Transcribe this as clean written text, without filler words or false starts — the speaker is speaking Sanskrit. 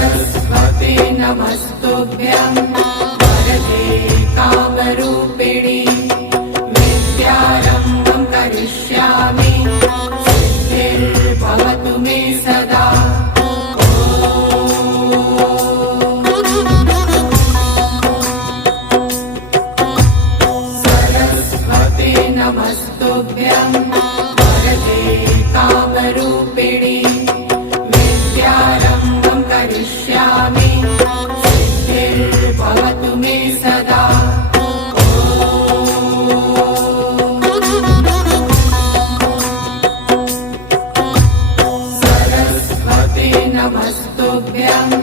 सरस्वते नमस्तुभ्यं वरदे कामरूपिणि विद्यारम्भं करिष्यामि सिद्धिर्भवतु मे सदा। सरस्वते नमस्तुभ्यं वरदे कामरूपिणि विद्यारम्भं करिष्यामि सिद्धिर्भवतु मे सदा। सरस्वते नमस्तुभ्यं